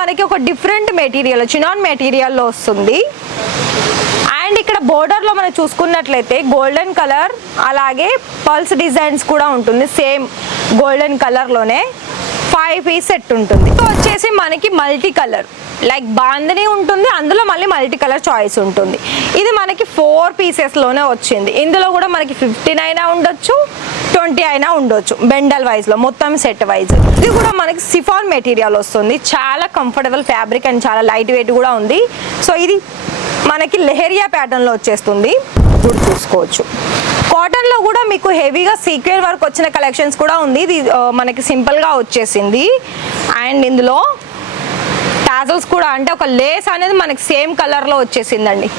మనకి ఒక different material chinon మెటీరియల్లో వస్తుంది. అండ్ ఇక్కడ బోర్డర్లో మనం చూసుకున్నట్లయితే గోల్డెన్ కలర్ అలాగే పల్స్ డిజైన్స్ కూడా ఉంటుంది. సేమ్ గోల్డెన్ కలర్లోనే 5 పీస్ సెట్ ఉంటుంది. వచ్చేసి మనకి మల్టీ కలర్ లైక్ బాందని ఉంటుంది, అందులో మళ్ళీ మల్టీ కలర్ చాయిస్ ఉంటుంది. ఇది మనకి 4 పీసెస్లోనే వచ్చింది. ఇందులో కూడా మనకి 15 అయినా ఉండొచ్చు, 20 అయినా ఉండొచ్చు బెండల్ వైజ్లో, మొత్తం సెట్ వైజ్. ఇది కూడా మనకి సిఫాన్ మెటీరియల్ వస్తుంది. చాలా కంఫర్టబుల్ ఫ్యాబ్రిక్ అండ్ చాలా లైట్ వెయిట్ కూడా ఉంది. సో ఇది మనకి లెహరియా ప్యాటర్న్లో వచ్చేస్తుంది. ఇప్పుడు చూసుకోవచ్చు. కాటన్లో కూడా మీకు హెవీగా సీక్వెల్ వర్క్ వచ్చిన కలెక్షన్స్ కూడా ఉంది. ఇది మనకి సింపుల్గా వచ్చేసింది. అండ్ ఇందులో టాజల్స్ కూడా, అంటే ఒక లేస్ అనేది మనకి సేమ్ కలర్లో వచ్చేసిందండి.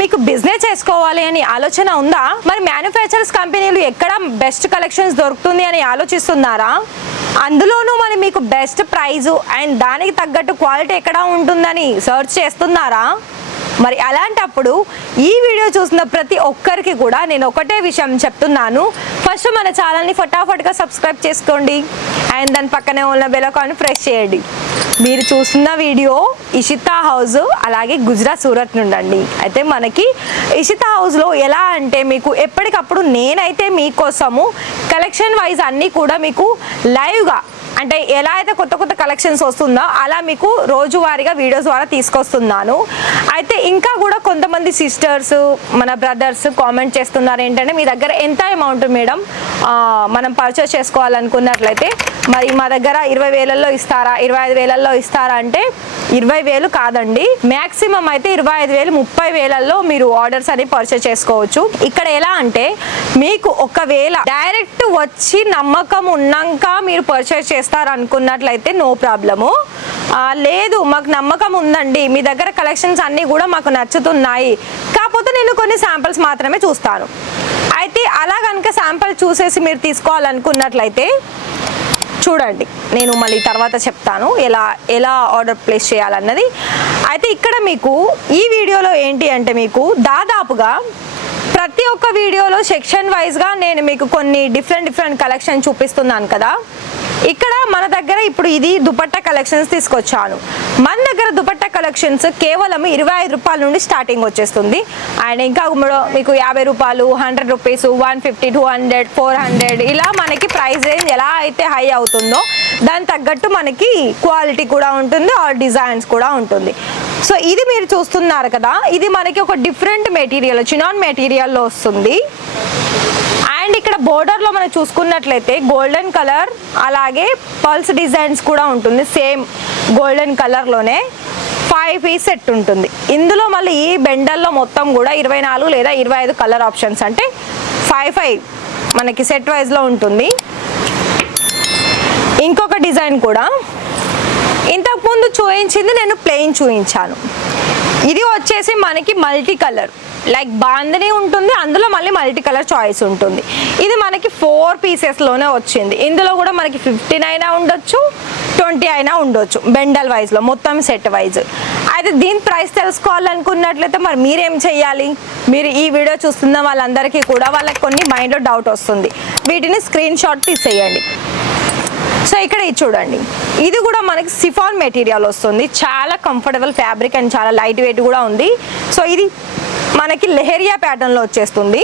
మీకు బిజినెస్ చేసుకోవాలి అని ఆలోచన ఉందా? మరి మ్యానుఫ్యాక్చరర్స్ కంపెనీలు ఎక్కడ బెస్ట్ కలెక్షన్స్ దొరుకుతుంది అని ఆలోచిస్తున్నారా? అందులోనూ మరి మీకు బెస్ట్ ప్రైజు అండ్ దానికి తగ్గట్టు క్వాలిటీ ఎక్కడ ఉంటుందని సర్చ్ చేస్తున్నారా? మరి అలాంటప్పుడు ఈ వీడియో చూసిన ప్రతి ఒక్కరికి కూడా నేను ఒకటే విషయం చెప్తున్నాను. ఫస్ట్ మన ఛానల్ని ఫటాఫట్గా సబ్స్క్రైబ్ చేసుకోండి అండ్ దాని పక్కనే ఉన్న బెల్ ఐకాన్ని ప్రెస్ చేయండి. మీరు చూస్తున్న వీడియో ఇషితా హౌస్ అలాగే గుజరాత్ సూరత్ నుండి. అయితే మనకి ఇషితా హౌస్లో ఎలా అంటే మీకు ఎప్పటికప్పుడు నేనైతే మీకోసము కలెక్షన్ వైజ్ అన్నీ కూడా మీకు లైవ్గా, అంటే ఎలా అయితే కొత్త కొత్త కలెక్షన్స్ వస్తుందో అలా మీకు రోజువారీగా వీడియోస్ ద్వారా తీసుకొస్తున్నాను. అయితే ఇంకా కూడా కొంతమంది సిస్టర్స్ మన బ్రదర్స్ కామెంట్ చేస్తున్నారు ఏంటంటే మీ దగ్గర ఎంత అమౌంట్ మేడం మనం పర్చేస్ చేసుకోవాలనుకున్నట్లయితే మరి మా దగ్గర 20,000లో ఇస్తారా, 25,000లో ఇస్తారా అంటే 20,000 కాదండి, మ్యాక్సిమం అయితే 25,000, 30,000లో మీరు ఆర్డర్స్ అని పర్చేస్ చేసుకోవచ్చు. ఇక్కడ ఎలా అంటే మీకు ఒకవేళ డైరెక్ట్ వచ్చి నమ్మకం ఉన్నాక మీరు పర్చేస్ చేస్తారనుకున్నట్లయితే నో ప్రాబ్లము. లేదు మాకు నమ్మకం ఉందండి, మీ దగ్గర కలెక్షన్స్ అన్నీ కూడా మాకు నచ్చుతున్నాయి, కాకపోతే నేను కొన్ని శాంపిల్స్ మాత్రమే చూస్తాను. అయితే అలా కనుక శాంపిల్ చూసేసి మీరు తీసుకోవాలనుకున్నట్లయితే చూడండి, నేను మళ్ళీ తర్వాత చెప్తాను ఎలా ఆర్డర్ ప్లేస్ చేయాలన్నది. అయితే ఇక్కడ మీకు ఈ వీడియోలో ఏంటి అంటే మీకు దాదాపుగా ప్రతి ఒక్క వీడియోలో సెక్షన్ వైజ్గా నేను మీకు కొన్ని డిఫరెంట్ కలెక్షన్ చూపిస్తున్నాను కదా. ఇక్కడ మన దగ్గర ఇప్పుడు ఇది దుపట్టా కలెక్షన్స్ తీసుకొచ్చాను. మన దగ్గర దుపట్టా కలెక్షన్స్ కేవలం 25 రూపాయల నుండి స్టార్టింగ్ వచ్చేస్తుంది. అండ్ ఇంకా మీకు 50 రూపాయలు, 100 రూపీస్, 150, 200, 400 ఇలా మనకి ప్రైస్ రేంజ్ ఎలా అయితే హై అవుతుందో దాని తగ్గట్టు మనకి క్వాలిటీ కూడా ఉంటుంది, ఆర్ డిజైన్స్ కూడా ఉంటుంది. సో ఇది మీరు చూస్తున్నారు కదా, ఇది మనకి ఒక డిఫరెంట్ మెటీరియల్ చినాన్ మెటీరియల్లో వస్తుంది. అండ్ ఇక్కడ బోర్డర్లో మనం చూసుకున్నట్లయితే గోల్డెన్ కలర్ అలాగే పల్స్ డిజైన్స్ కూడా ఉంటుంది. సేమ్ గోల్డెన్ కలర్లోనే 5 పీస్ సెట్ ఉంటుంది. ఇందులో మళ్ళీ ఈ బెండల్లో మొత్తం కూడా 24 లేదా 25 కలర్ ఆప్షన్స్, అంటే 5 మనకి సెట్ వైజ్లో ఉంటుంది. ఇంకొక డిజైన్ కూడా ఇంతకుముందు చూపించింది నేను ప్లెయిన్ చూపించాను. ఇది వచ్చేసి మనకి మల్టీ కలర్ లైక్ బాందని ఉంటుంది, అందులో మళ్ళీ మల్టీ కలర్ చాయిస్ ఉంటుంది. ఇది మనకి 4 పీసెస్లోనే వచ్చింది. ఇందులో కూడా మనకి 15 అయినా ఉండొచ్చు, 20 అయినా ఉండొచ్చు బెండల్ వైజ్లో, మొత్తం సెట్ వైజ్. అయితే దీని ప్రైస్ తెలుసుకోవాలనుకున్నట్లయితే మరి మీరేం చేయాలి? మీరు ఈ వీడియో చూస్తున్న వాళ్ళందరికీ కూడా వాళ్ళకి కొన్ని మైండ్లో డౌట్ వస్తుంది, వీటిని స్క్రీన్ షాట్ తీసేయండి. సో ఇక్కడ ఇది చూడండి, ఇది కూడా మనకి సిఫాన్ మెటీరియల్ వస్తుంది. చాలా కంఫర్టబుల్ ఫ్యాబ్రిక్ అండ్ చాలా లైట్ వెయిట్ కూడా ఉంది. సో ఇది మనకి లెహరియా ప్యాటర్న్లో వచ్చేస్తుంది.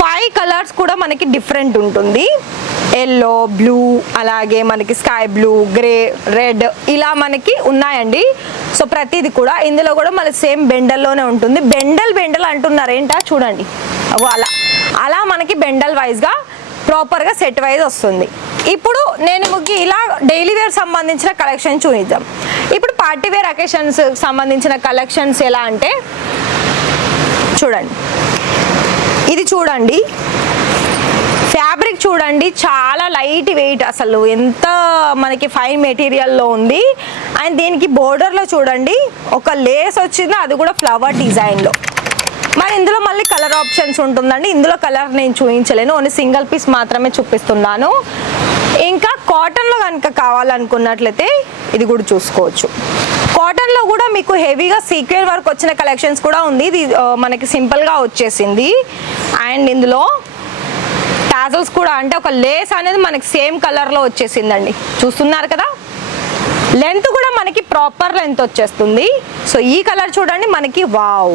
5 కలర్స్ కూడా మనకి డిఫరెంట్ ఉంటుంది. ఎల్లో, బ్లూ, అలాగే మనకి స్కై బ్లూ, గ్రే, రెడ్ ఇలా మనకి ఉన్నాయండి. సో ప్రతిది కూడా ఇందులో కూడా మనకి సేమ్ బెండల్లోనే ఉంటుంది. బెండల్ అంటున్నారు ఏంటా చూడండి, అలా మనకి బెండల్ వైజ్గా ప్రాపర్గా సెట్ వైజ్ వస్తుంది. ఇప్పుడు నేను మీకు ఇలా డైలీ వేర్ సంబంధించిన కలెక్షన్ చూద్దాం. ఇప్పుడు పార్టీ వేర్ అకేషన్స్ సంబంధించిన కలెక్షన్స్ ఎలా అంటే చూడండి, ఇది చూడండి ఫ్యాబ్రిక్ చూడండి, చాలా లైట్ వెయిట్, అసలు ఎంత మనకి ఫైన్ మెటీరియల్లో ఉంది. అండ్ దీనికి బోర్డర్లో చూడండి ఒక లేస్ వచ్చింది, అది కూడా ఫ్లవర్ డిజైన్లో. మరి ఇందులో మళ్ళీ కలర్ ఆప్షన్స్ ఉంటుందండి. ఇందులో కలర్ నేను చూపించలేను, ఓన్లీ సింగిల్ పీస్ మాత్రమే చూపిస్తున్నాను. ఇంకా కాటన్లో కనుక కావాలనుకున్నట్లయితే ఇది కూడా చూసుకోవచ్చు. కాటన్లో కూడా మీకు హెవీగా సీక్వెన్స్ వర్క్ వచ్చిన కలెక్షన్స్ కూడా ఉంది. ఇది మనకి సింపుల్గా వచ్చేసింది. అండ్ ఇందులో టాజల్స్ కూడా, అంటే ఒక లేస్ అనేది మనకి సేమ్ కలర్లో వచ్చేసిందండి. చూస్తున్నారు కదా, లెంత్ కూడా మనకి ప్రాపర్ లెంత్ వచ్చేస్తుంది. సో ఈ కలర్ చూడండి మనకి వావ్,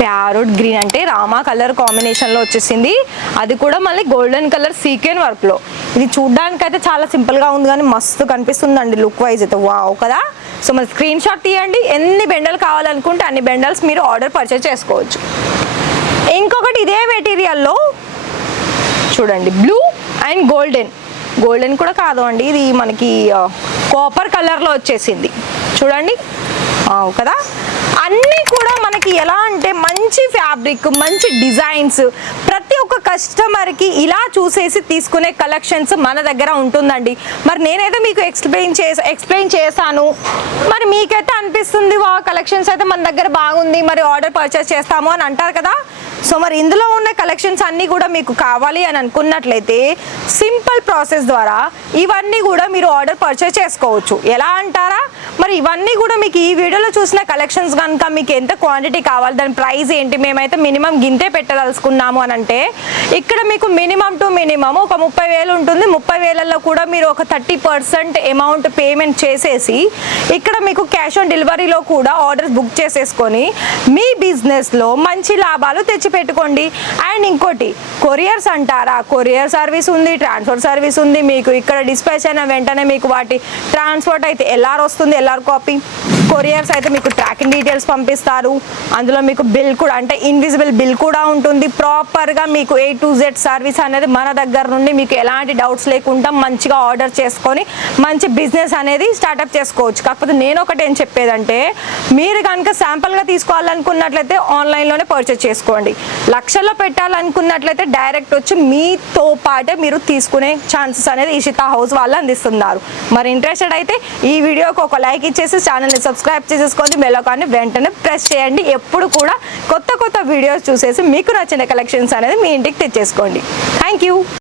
ప్యారోట్ గ్రీన్ అంటే రామా కలర్ కాంబినేషన్లో వచ్చేసింది. అది కూడా మళ్ళీ గోల్డెన్ కలర్ సీక్వెన్ వర్క్లో. ఇది చూడ్డానికి అయితే చాలా సింపుల్గా ఉంది కానీ మస్తు కనిపిస్తుందండి లుక్ వైజ్ అయితే. వావ్ కదా. సో మరి స్క్రీన్ షాట్ తీయండి. ఎన్ని బెండలు కావాలనుకుంటే అన్ని బెండల్స్ మీరు ఆర్డర్ పర్చేస్ చేసుకోవచ్చు. ఇంకొకటి ఇదే మెటీరియల్లో చూడండి, బ్లూ అండ్ గోల్డెన్ కూడా కాదు అండి, ఇది మనకి కాపర్ కలర్లో వచ్చేసింది. చూడండి కదా. అన్నీ కూడా మనకి ఎలా అంటే మంచి ఫ్యాబ్రిక్, మంచి డిజైన్స్, ప్రతి ఒక్క కస్టమర్కి ఇలా చూసేసి తీసుకునే కలెక్షన్స్ మన దగ్గర ఉంటుందండి. మరి నేనైతే మీకు ఎక్స్ప్లెయిన్ చేశాను. మరి మీకైతే అనిపిస్తుంది వా కలెక్షన్స్ అయితే మన దగ్గర బాగుంది, మరి ఆర్డర్ పర్చేస్ చేస్తాము అని అంటారు కదా. సో మరి ఇందులో ఉన్న కలెక్షన్స్ అన్నీ కూడా మీకు కావాలి అని అనుకున్నట్లయితే సింపుల్ ప్రాసెస్ ద్వారా ఇవన్నీ కూడా మీరు ఆర్డర్ పర్చేస్ చేసుకోవచ్చు. ఎలా అంటారా, మరి ఇవన్నీ కూడా మీకు ఈ వీడియోలో చూసిన కలెక్షన్స్ కనుక మీకు ఎంత క్వాంటిటీ కావాలి, దాని ప్రైస్ ఏంటి, మేమైతే మినిమం గింతే పెట్టదలుచుకున్నాము అని అంటే ఇక్కడ మీకు మినిమం టు మినిమం ఒక 30,000 ఉంటుంది. 30,000లో కూడా మీరు ఒక 30% అమౌంట్ పేమెంట్ చేసేసి ఇక్కడ మీకు క్యాష్ ఆన్ డెలివరీలో కూడా ఆర్డర్స్ బుక్ చేసేసుకొని మీ బిజినెస్లో మంచి లాభాలు తెచ్చిపెట్టుకోండి. అండ్ ఇంకోటి కొరియర్స్ అంటారా, కొరియర్ సర్వీస్ ఉంది, ట్రాన్స్పోర్ట్ సర్వీస్ ఉంది. మీకు ఇక్కడ డిస్పాచ్ అయిన వెంటనే మీకు వాటి ట్రాన్స్పోర్ట్ అయితే ఎల్ఆర్ వస్తుంది, ఎల్ఆర్ కాపీ. కొరియర్స్ అయితే మీకు ట్రాకింగ్ డీటెయిల్స్ పంపిస్తారు. అందులో మీకు బిల్ కూడా, అంటే ఇన్విజిబుల్ బిల్ కూడా ఉంటుంది. ప్రాపర్గా మీకు A to Z సర్వీస్ అనేది మన దగ్గర నుండి మీకు ఎలాంటి డౌట్స్ లేకుండా మంచిగా ఆర్డర్ చేసుకొని మంచి బిజినెస్ అనేది స్టార్ట్అప్ చేసుకోవచ్చు. కాకపోతే నేను ఒకటి ఏం చెప్పేదంటే, మీరు కనుక శాంపుల్గా తీసుకోవాలనుకున్నట్లయితే ఆన్లైన్లోనే పర్చేస్ చేసుకోండి. లక్షల్లో పెట్టాలనుకున్నట్లయితే డైరెక్ట్ వచ్చి మీతో పాటే మీరు తీసుకునే ఛాన్సెస్ అనేది ఇషితా హౌస్ వాళ్ళు అందిస్తున్నారు. మరి ఇంట్రెస్టెడ్ అయితే ఈ వీడియోకి ఒక లైక్ ఇచ్చేసి ఛానల్ని సబ్స్క్రైబ్ చేసేసుకొని బెల్ ఐకాన్ని వెంటనే ప్రెస్ చేయండి. ఎప్పుడు కూడా కొత్త వీడియోస్ చూసేసి మీకు నచ్చిన కలెక్షన్స్ అనేది మీ ఇంటికి తెచ్చేసుకోండి. Thank you.